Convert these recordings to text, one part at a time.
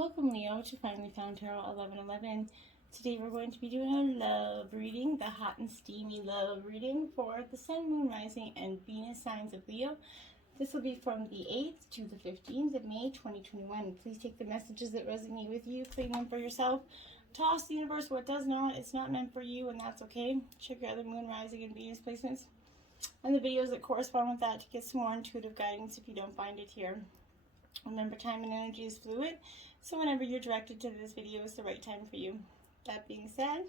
Welcome, Leo, to Finally Found Tarot 1111. Today we're going to be doing a love reading, the hot and steamy love reading for the Sun, Moon, Rising, and Venus signs of Leo. This will be from the 8th to the 15th of May 2021. Please take the messages that resonate with you, claim them for yourself. Toss the universe what does not. It's not meant for you, and that's okay. Check your other Moon, Rising, and Venus placements and the videos that correspond with that to get some more intuitive guidance if you don't find it here. Remember, time and energy is fluid, so whenever you're directed to this video is the right time for you. That being said,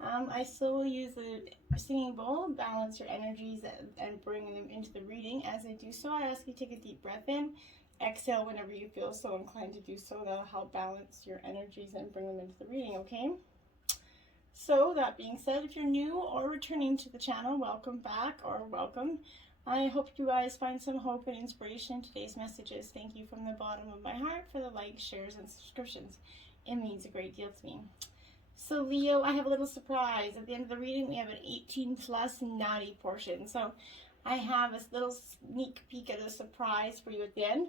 I still will use the singing bowl, balance your energies and bring them into the reading. As I do so, I ask you to take a deep breath in, exhale whenever you feel so inclined to do so. That'll help balance your energies and bring them into the reading, okay? So that being said, if you're new or returning to the channel, welcome back or welcome. I hope you guys find some hope and inspiration in today's messages. Thank you from the bottom of my heart for the likes, shares, and subscriptions. It means a great deal to me. So Leo, I have a little surprise. At the end of the reading, we have an 18+ naughty portion. So I have a little sneak peek at a surprise for you at the end.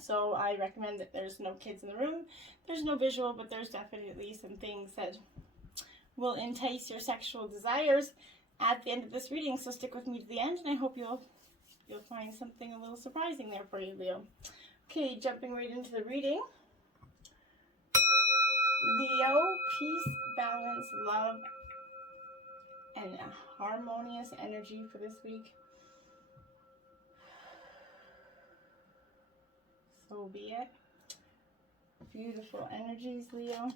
So I recommend that there's no kids in the room. There's no visual, but there's definitely some things that will entice your sexual desires at the end of this reading, so stick with me to the end, and I hope you'll find something a little surprising there for you, Leo. Okay, jumping right into the reading. Leo, peace, balance, love, and a harmonious energy for this week. So be it. Beautiful energies, Leo.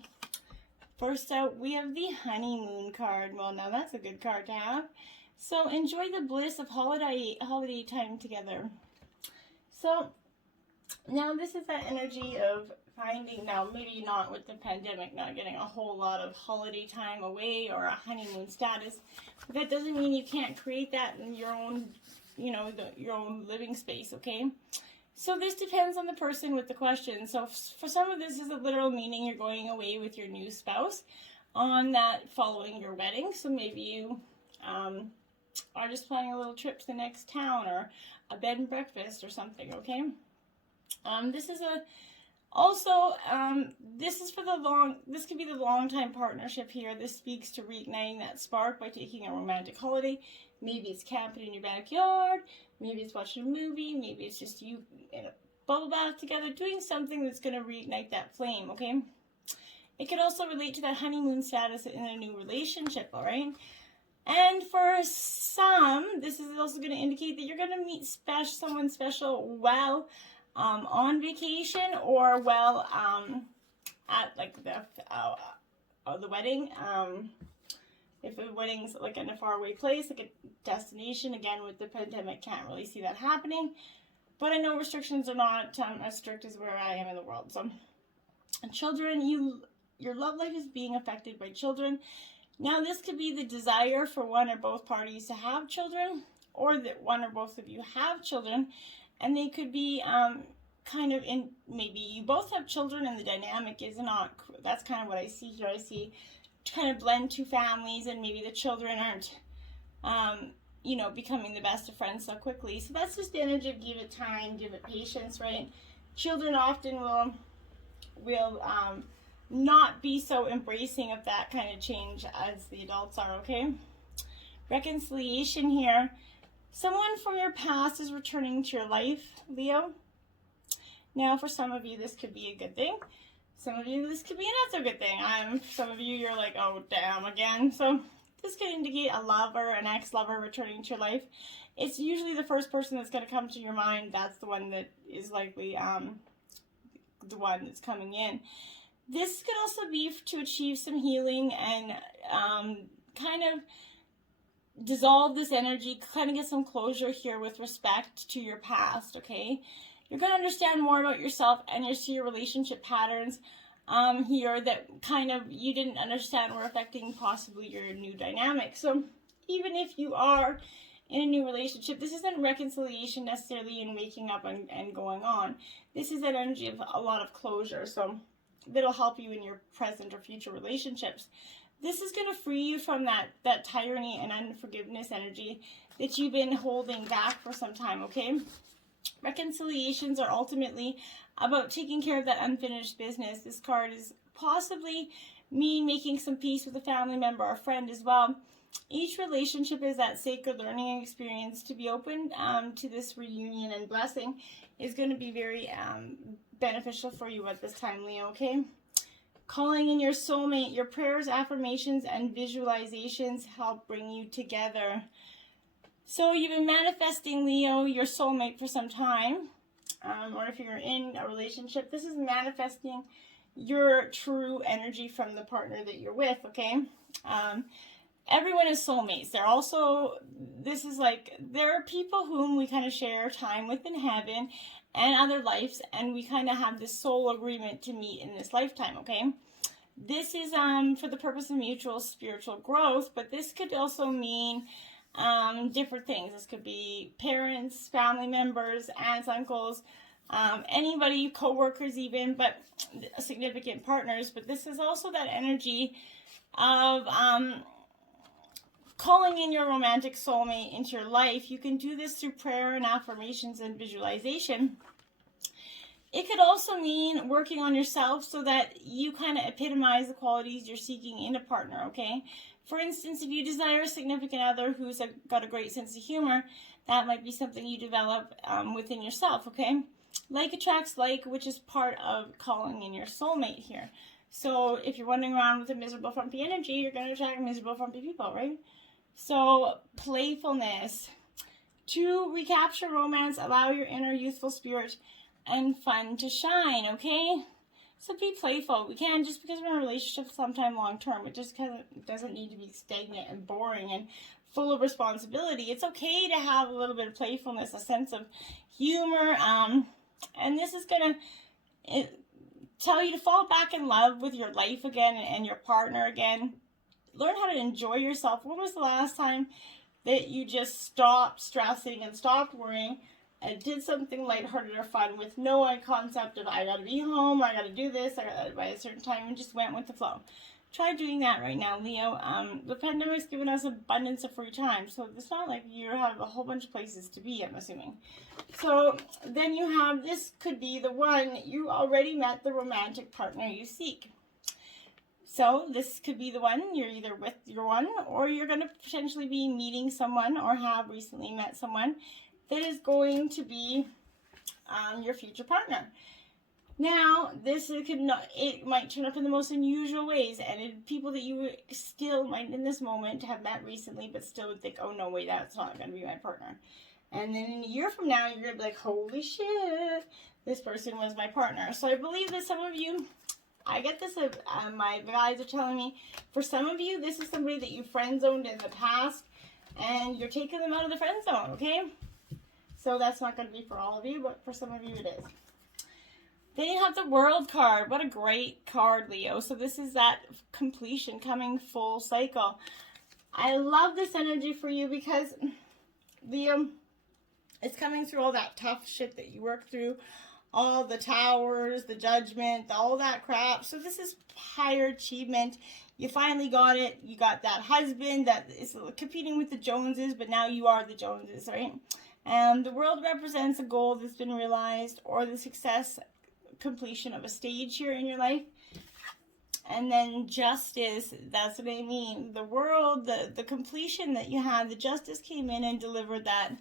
First out, we have the honeymoon card. Well, now that's a good card to have. So enjoy the bliss of holiday time together. So now this is that energy of finding, now maybe not with the pandemic, not getting a whole lot of holiday time away or a honeymoon status, but that doesn't mean you can't create that in your own, your own living space, okay? So this depends on the person with the question. So for some of this is a literal meaning you're going away with your new spouse on that following your wedding. So maybe you are just planning a little trip to the next town or a bed and breakfast or something, okay? This is for the this could be the long time partnership here. This speaks to reigniting that spark by taking a romantic holiday. Maybe it's camping in your backyard. Maybe it's watching a movie. Maybe it's just you in a bubble bath together, doing something that's going to reignite that flame, okay? It could also relate to that honeymoon status in a new relationship, all right? And for some, this is also going to indicate that you're going to meet someone special while on vacation or while at like the wedding. If a wedding's like in a faraway place, like a destination, again with the pandemic, can't really see that happening. But I know restrictions are not as strict as where I am in the world. So, children, your love life is being affected by children. Now, this could be the desire for one or both parties to have children, or that one or both of you have children, and they could be kind of in, maybe you both have children and the dynamic is not, that's kind of what I see here. I see kind of blend two families and maybe the children aren't, becoming the best of friends so quickly. So that's just the energy of give it time, give it patience, right? Children often will not be so embracing of that kind of change as the adults are, okay? Reconciliation here. Someone from your past is returning to your life, Leo. Now, for some of you, this could be a good thing. Some of you, this could be a not so good thing. Some of you, you're like, oh, damn, again. So this could indicate a lover, an ex-lover returning to your life. It's usually the first person that's going to come to your mind. That's the one that is likely the one that's coming in. This could also be to achieve some healing and kind of dissolve this energy, kind of get some closure here with respect to your past, okay? You're going to understand more about yourself and your relationship patterns here that kind of you didn't understand were affecting possibly your new dynamic. So even if you are in a new relationship, this isn't reconciliation necessarily in waking up and going on. This is that energy of a lot of closure. So that'll help you in your present or future relationships. This is going to free you from that tyranny and unforgiveness energy that you've been holding back for some time, okay? Reconciliations are ultimately about taking care of that unfinished business. This card is possibly me making some peace with a family member or friend as well. Each relationship is that sacred learning experience. To be open to this reunion and blessing is going to be very beneficial for you at this time, Leo, okay? Calling in your soulmate, your prayers, affirmations, and visualizations help bring you together. So you've been manifesting, Leo, your soulmate for some time. Or if you're in a relationship, this is manifesting your true energy from the partner that you're with, okay? Everyone is soulmates. They're also, this is like, there are people whom we kind of share time with in heaven and other lives, and we kind of have this soul agreement to meet in this lifetime, okay? This is for the purpose of mutual spiritual growth, but this could also mean different things. This could be parents, family members, aunts, uncles, anybody, co-workers even, but significant partners. But this is also that energy of calling in your romantic soulmate into your life. You can do this through prayer and affirmations and visualization. It could also mean working on yourself so that you kind of epitomize the qualities you're seeking in a partner, okay? For instance, if you desire a significant other who's got a great sense of humor, that might be something you develop within yourself, okay? Like attracts like, which is part of calling in your soulmate here. So if you're wandering around with a miserable, frumpy energy, you're going to attract miserable, frumpy people, right? So playfulness. To recapture romance, allow your inner youthful spirit and fun to shine, okay? So be playful. We can, just because we're in a relationship sometime long term, it just kind of doesn't need to be stagnant and boring and full of responsibility. It's okay to have a little bit of playfulness, a sense of humor, and this is going to tell you to fall back in love with your life again and your partner again. Learn how to enjoy yourself. When was the last time that you just stopped stressing and stopped worrying and did something lighthearted or fun with no concept of I gotta be home, I gotta do this, I gotta by a certain time, and just went with the flow? Try doing that right now, Leo. The pandemic's given us abundance of free time, so it's not like you have a whole bunch of places to be, I'm assuming. So then you have, this could be the one, you already met the romantic partner you seek. So this could be the one, you're either with your one, or you're going to potentially be meeting someone or have recently met someone that is going to be your future partner. Now, it might turn up in the most unusual ways, and people that you still might in this moment have met recently, but still would think, oh no, wait, that's not going to be my partner. And then in a year from now, you're going to be like, holy shit, this person was my partner. So I believe that some of you, I get this, my guides are telling me, for some of you, this is somebody that you friend-zoned in the past, and you're taking them out of the friend zone, okay? So that's not going to be for all of you, but for some of you it is. Then you have the World card. What a great card, Leo. So this is that completion, coming full cycle. I love this energy for you because, Leo, it's coming through all that tough shit that you work through, all the towers, the judgment, all that crap. So this is higher achievement. You finally got it. You got that husband that is competing with the Joneses, but now you are the Joneses, right? And the World represents a goal that's been realized or the success, completion of a stage here in your life. And then justice, that's what I mean. The World, the completion that you had, the justice came in and delivered that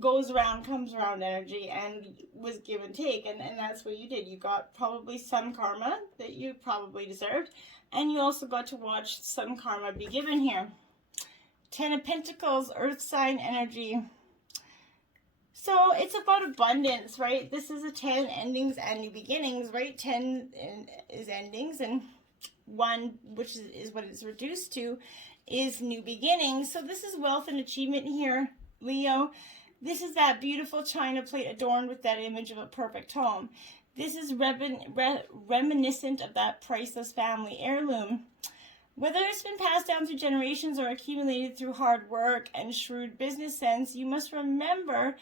goes around, comes around energy and was give and take. And that's what you did. You got probably some karma that you probably deserved. And you also got to watch some karma be given here. 10 of Pentacles, Earth sign energy. So it's about abundance, right? This is a 10 endings and new beginnings, right? 10 is endings, and 1, which is what it's reduced to, is new beginnings. So this is wealth and achievement here, Leo. This is that beautiful china plate adorned with that image of a perfect home. This is reminiscent of that priceless family heirloom. Whether it's been passed down through generations or accumulated through hard work and shrewd business sense, you must remember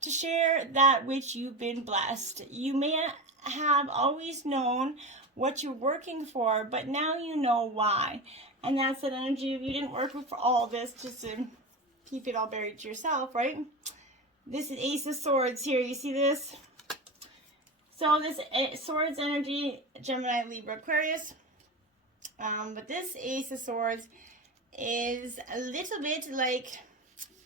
to share that which you've been blessed. You may have always known what you're working for, but now you know why. And that's an energy of you didn't work for all this just to keep it all buried to yourself, right? This is Ace of Swords here. You see this? So this Swords energy, Gemini, Libra, Aquarius. But this Ace of Swords is a little bit like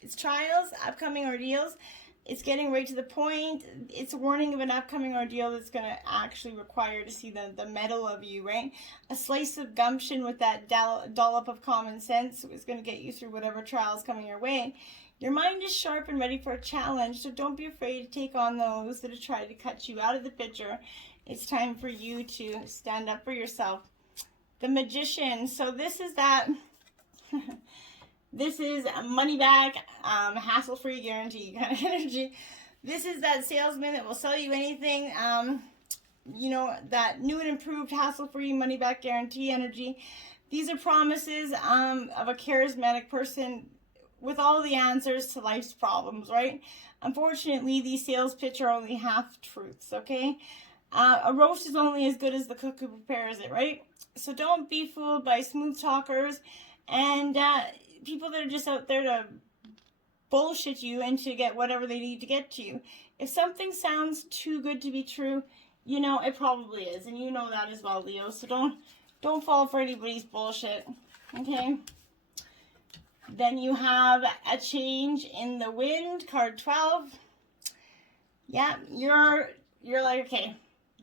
it's trials, upcoming ordeals. It's getting right to the point. It's a warning of an upcoming ordeal that's going to actually require to see the metal of you, right? A slice of gumption with that dollop of common sense is going to get you through whatever trials coming your way. Your mind is sharp and ready for a challenge, so don't be afraid to take on those that are trying to cut you out of the picture. It's time for you to stand up for yourself. The Magician. So this is that... This is money back, hassle-free guarantee kind of energy. This is that salesman that will sell you anything, you know, that new and improved hassle-free money back guarantee energy. These are promises of a charismatic person with all the answers to life's problems, right? Unfortunately, these sales pitch are only half-truths, okay? A roast is only as good as the cook who prepares it, right? So don't be fooled by smooth talkers and people that are just out there to bullshit you and to get whatever they need to get to you. If something sounds too good to be true, you know it probably is, and you know that as well, Leo. So don't fall for anybody's bullshit. Okay. Then you have a change in the wind, card 12. Yeah, you're like, okay,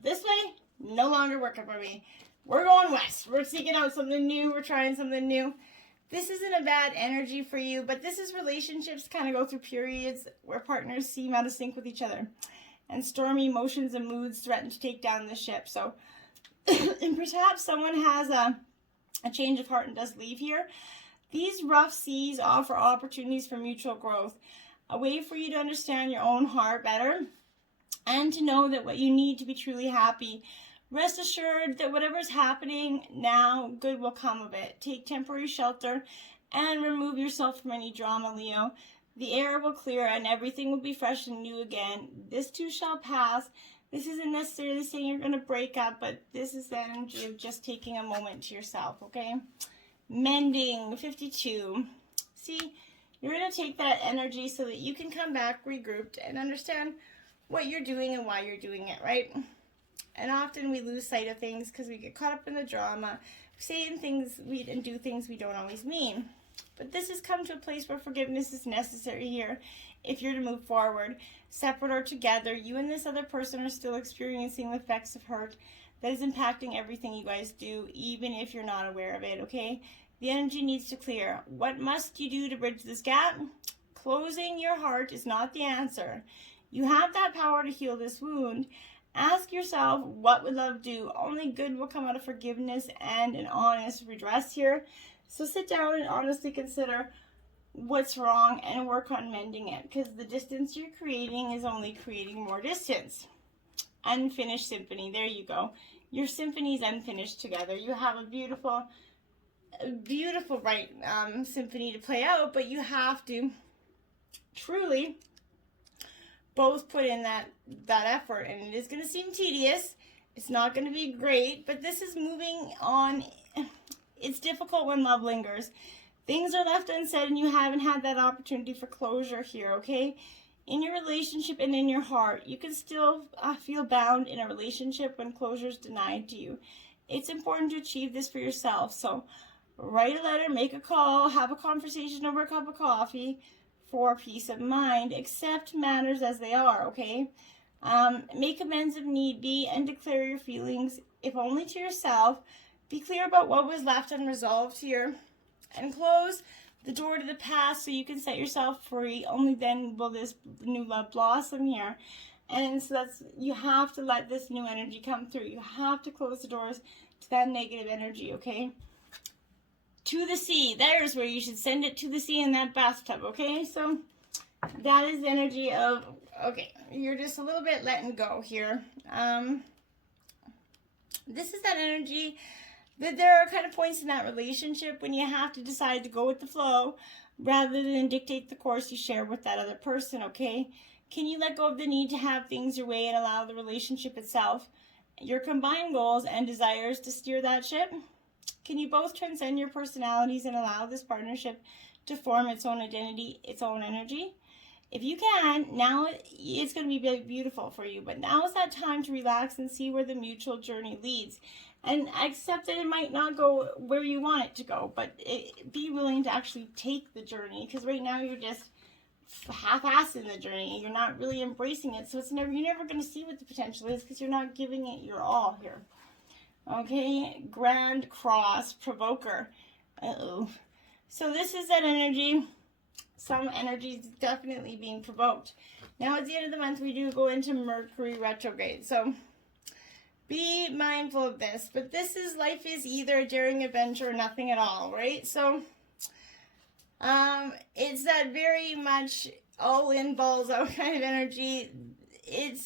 this way no longer working for me. We're going west. We're seeking out something new. We're trying something new. This isn't a bad energy for you, but this is relationships kind of go through periods where partners seem out of sync with each other. And stormy emotions and moods threaten to take down the ship. So, and perhaps someone has a change of heart and does leave here. These rough seas offer opportunities for mutual growth. A way for you to understand your own heart better and to know that what you need to be truly happy. Rest assured that whatever is happening now, good will come of it. Take temporary shelter and remove yourself from any drama, Leo. The air will clear and everything will be fresh and new again. This too shall pass. This isn't necessarily saying you're going to break up, but this is the energy of just taking a moment to yourself, okay? Mending, 52. See, you're going to take that energy so that you can come back regrouped and understand what you're doing and why you're doing it, right? And often we lose sight of things because we get caught up in the drama, saying things and do things we don't always mean. But this has come to a place where forgiveness is necessary here if you're to move forward. Separate or together, you and this other person are still experiencing the effects of hurt that is impacting everything you guys do, even if you're not aware of it, okay? The energy needs to clear. What must you do to bridge this gap? Closing your heart is not the answer. You have that power to heal this wound. Ask yourself, what would love do? Only good will come out of forgiveness and an honest redress here. So sit down and honestly consider what's wrong and work on mending it, because the distance you're creating is only creating more distance. Unfinished symphony. There you go. Your symphony's unfinished together. You have a beautiful symphony to play out, but you have to truly both put in that effort, and it is going to seem tedious. It's not going to be great, but this is moving on. It's difficult when love lingers. Things are left unsaid and you haven't had that opportunity for closure here, okay? In your relationship and in your heart, you can still feel bound in a relationship when closure is denied to you. It's important to achieve this for yourself. So write a letter, make a call, have a conversation over a cup of coffee for peace of mind. Accept matters as they are, okay? Make amends if need be and declare your feelings, if only to yourself. Be clear about what was left unresolved here and close the door to the past so you can set yourself free. Only then will this new love blossom here. And so you have to let this new energy come through. You have to close the doors to that negative energy, okay? To the sea. There's where you should send it, to the sea in that bathtub, okay? So that is the energy of, okay, you're just a little bit letting go here. This is that energy that there are kind of points in that relationship when you have to decide to go with the flow rather than dictate the course you share with that other person, okay? Can you let go of the need to have things your way and allow the relationship itself, your combined goals and desires to steer that ship? Can you both transcend your personalities and allow this partnership to form its own identity, its own energy? if you can, now it's going to be beautiful for you. But now is that time to relax and see where the mutual journey leads. And accept that it might not go where you want it to go, but be willing to actually take the journey. Because right now you're just half-assed in the journey. You're not really embracing it. So you're never going to see what the potential is because you're not giving it your all here. Okay, Grand Cross, Provoker. Uh-oh. So this is that energy. Some energy is definitely being provoked. Now at the end of the month, we do go into Mercury Retrograde. So be mindful of this. But this is, life is either a daring adventure or nothing at all, right? So it's that very much all in, balls out kind of energy. It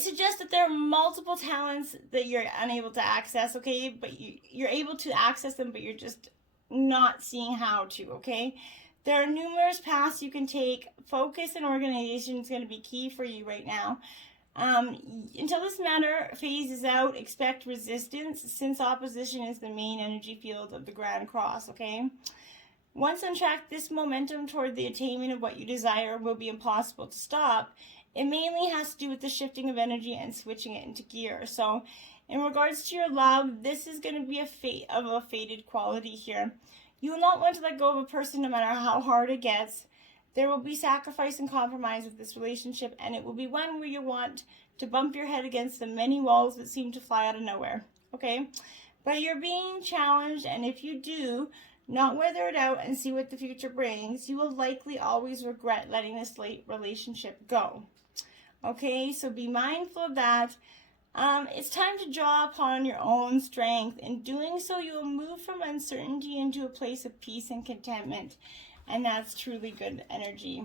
suggests that there are multiple talents that you're unable to access, okay? But you're able to access them, but you're just not seeing how to, okay? There are numerous paths you can take. Focus and organization is going to be key for you right now. Until this matter phases out, expect resistance, since opposition is the main energy field of the Grand Cross, okay? Once on track, this momentum toward the attainment of what you desire will be impossible to stop. It mainly has to do with the shifting of energy and switching it into gear. So in regards to your love, this is going to be a faded quality here. You will not want to let go of a person no matter how hard it gets. There will be sacrifice and compromise with this relationship, and it will be one where you want to bump your head against the many walls that seem to fly out of nowhere. Okay? But you're being challenged, and if you do not weather it out and see what the future brings, you will likely always regret letting this late relationship go. Okay? So be mindful of that. It's time to draw upon your own strength. In doing so, you will move from uncertainty into a place of peace and contentment. And that's truly good energy.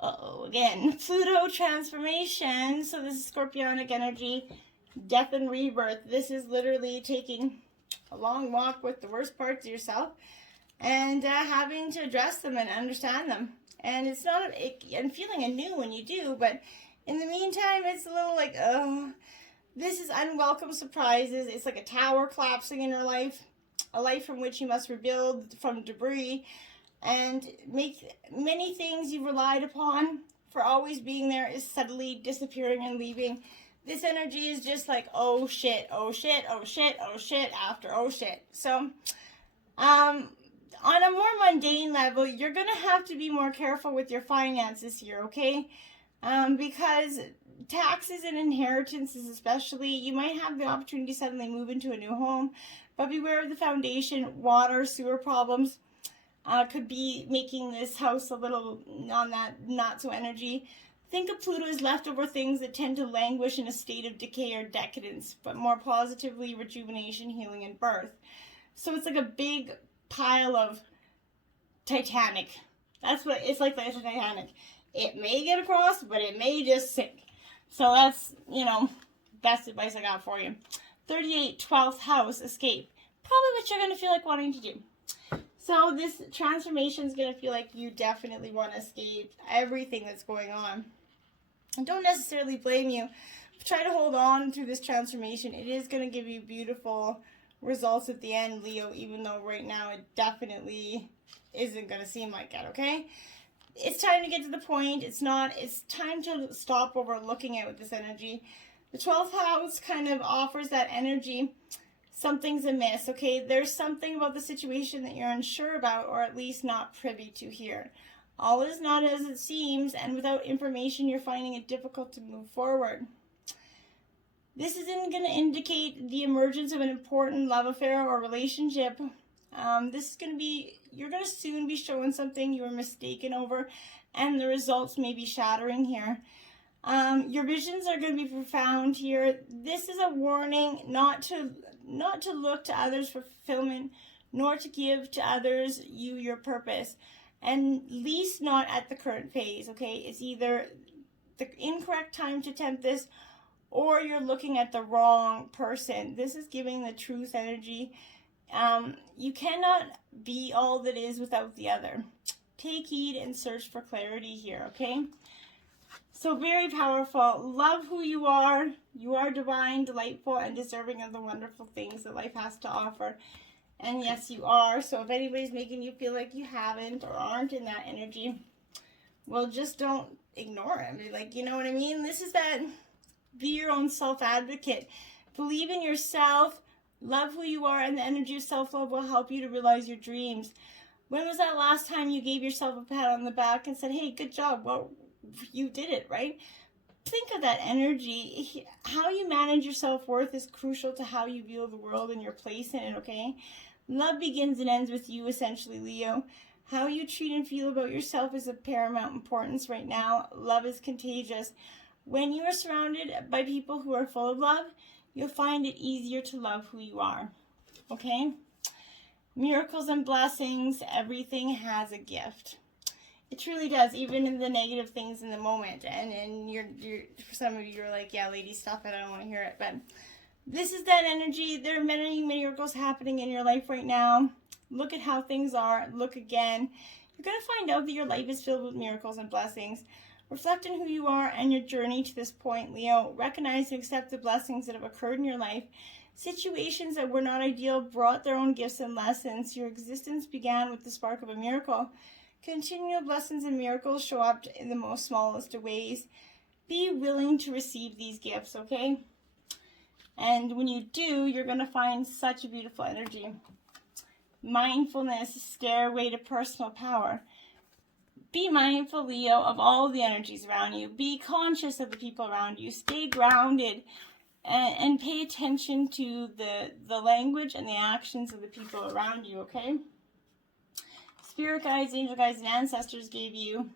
Again, Pluto transformation. So this is Scorpionic energy, death and rebirth. This is literally taking a long walk with the worst parts of yourself and having to address them and understand them. And it's not, and feeling anew when you do, but in the meantime, it's a little like, this is unwelcome surprises. It's like a tower collapsing in your life, a life from which you must rebuild from debris and make many things you relied upon for always being there is suddenly disappearing and leaving. This energy is just like, oh shit, oh shit, oh shit, oh shit, after oh shit. So, on a more mundane level, you're going to have to be more careful with your finances here, okay? Because taxes and inheritances especially, you might have the opportunity to suddenly move into a new home, but beware of the foundation, water, sewer problems could be making this house a little on that not so energy. Think of Pluto as leftover things that tend to languish in a state of decay or decadence, but more positively rejuvenation, healing, and birth. So it's like a big pile of Titanic. That's what it's like, the Titanic. It may get across, but it may just sink. So that's, best advice I got for you. 38, 12th house, escape. Probably what you're going to feel like wanting to do. So this transformation is going to feel like you definitely want to escape everything that's going on. I don't necessarily blame you. Try to hold on through this transformation. It is going to give you beautiful results at the end, Leo, even though right now it definitely isn't going to seem like it, okay? It's time to get to the point. It's time to stop overlooking it with this energy. The 12th house kind of offers that energy. Something's amiss, okay? There's something about the situation that you're unsure about, or at least not privy to here. All is not as it seems, and without information, you're finding it difficult to move forward. This isn't going to indicate the emergence of an important love affair or relationship. This is going to be, you're going to soon be showing something you were mistaken over, and the results may be shattering here. Your visions are going to be profound here. This is a warning not to look to others for fulfillment, nor to give to others your purpose, and least not at the current phase, okay? It's either the incorrect time to attempt this, or you're looking at the wrong person. This is giving the truth energy. You cannot be all that is without the other. Take heed and search for clarity here, okay? So very powerful. Love who you are. You are divine, delightful, and deserving of the wonderful things that life has to offer. And yes, you are. So if anybody's making you feel like you haven't or aren't in that energy, well, just don't ignore him. Like, you know what I mean? This is that be your own self-advocate. Believe in yourself, love who you are, and the energy of self-love will help you to realize your dreams. When was that last time you gave yourself a pat on the back and said, hey, good job? Well, you did it, right? Think of that energy. How you manage your self-worth is crucial to how you view the world and your place in it, okay? Love begins and ends with you, essentially, Leo. How you treat and feel about yourself is of paramount importance right now. Love is contagious. When you are surrounded by people who are full of love, you'll find it easier to love who you are, okay? Miracles and blessings, everything has a gift. It truly does, even in the negative things in the moment. And you're for some of you, you're like, yeah, lady, stop it, I don't want to hear it. But this is that energy. There are many miracles happening in your life right now. Look at how things are. Look again. You're going to find out that your life is filled with miracles and blessings. Reflect on who you are and your journey to this point, Leo. Recognize and accept the blessings that have occurred in your life. Situations that were not ideal brought their own gifts and lessons. Your existence began with the spark of a miracle. Continual blessings and miracles show up in the most smallest of ways. Be willing to receive these gifts, okay? And when you do, you're going to find such a beautiful energy. Mindfulness, stairway to personal power. Be mindful, Leo, of all the energies around you. Be conscious of the people around you. Stay grounded and pay attention to the language and the actions of the people around you, okay? Spirit guides, angel guides, and ancestors gave you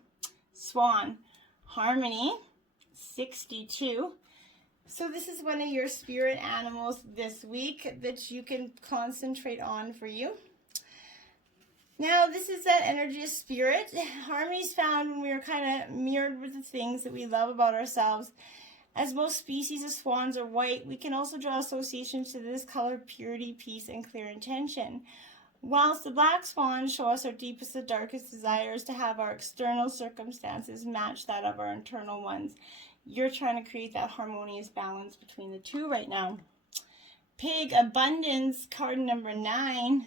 Swan, Harmony, 62. So this is one of your spirit animals this week that you can concentrate on for you. Now, this is that energy of spirit. Harmony is found when we are kind of mirrored with the things that we love about ourselves. As most species of swans are white, we can also draw associations to this color, purity, peace, and clear intention. Whilst the black swans show us our deepest and darkest desires to have our external circumstances match that of our internal ones. You're trying to create that harmonious balance between the two right now. Pig, abundance, card number 9.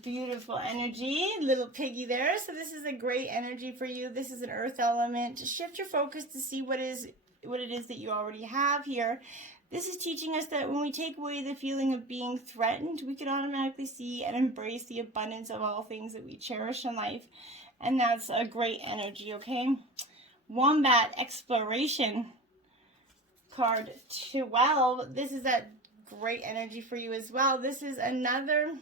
Beautiful energy, little piggy there. So this is a great energy for you. This is an earth element. Shift your focus to see what it is that you already have here. This is teaching us that when we take away the feeling of being threatened, we can automatically see and embrace the abundance of all things that we cherish in life. And that's a great energy, okay? Wombat, exploration, card 12. This is that great energy for you as well. This is another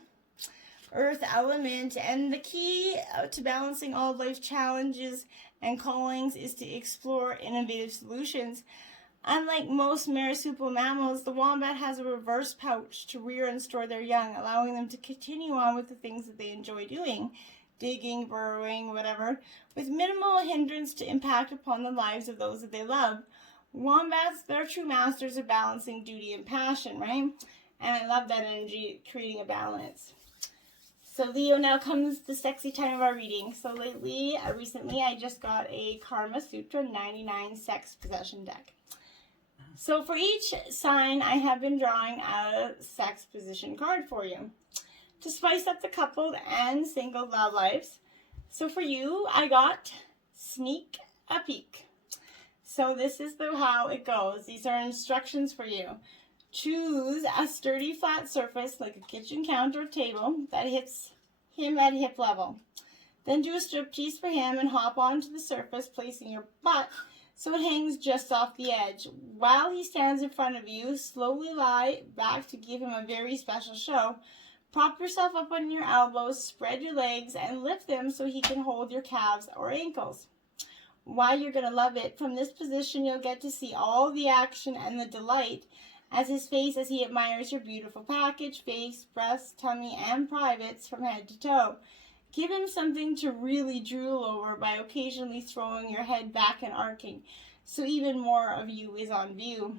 earth element, and the key to balancing all of life's challenges and callings is to explore innovative solutions. Unlike most marsupial mammals, the wombat has a reverse pouch to rear and store their young, allowing them to continue on with the things that they enjoy doing, digging, burrowing, whatever, with minimal hindrance to impact upon the lives of those that they love. Wombats, they're true masters of balancing duty and passion, right? And I love that energy, creating a balance. So Leo, now comes the sexy time of our reading. So recently, I just got a Karma Sutra 99 sex possession deck. So for each sign, I have been drawing a sex position card for you to spice up the coupled and single love lives. So for you, I got Sneak a Peek. So this is how it goes. These are instructions for you. Choose a sturdy flat surface like a kitchen counter or table that hits him at hip level. Then do a striptease for him and hop onto the surface, placing your butt so it hangs just off the edge. While he stands in front of you, slowly lie back to give him a very special show. Prop yourself up on your elbows, spread your legs, and lift them so he can hold your calves or ankles. Why, you're going to love it. From this position, you'll get to see all the action and the delight as he admires your beautiful package, face, breasts, tummy, and privates from head to toe. Give him something to really drool over by occasionally throwing your head back and arcing, so even more of you is on view.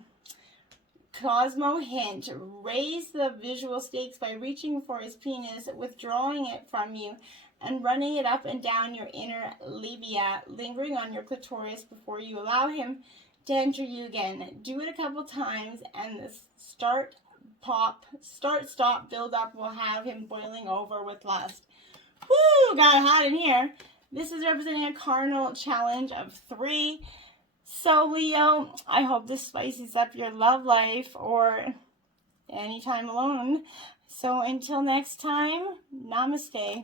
Cosmo hint: raise the visual stakes by reaching for his penis, withdrawing it from you, and running it up and down your inner labia, lingering on your clitoris before you allow him to enter you again. Do it a couple times, and the start, stop, build up will have him boiling over with lust. Woo! Got hot in here. This is representing a cardinal challenge of 3. So Leo, I hope this spices up your love life or any time alone. So until next time, namaste.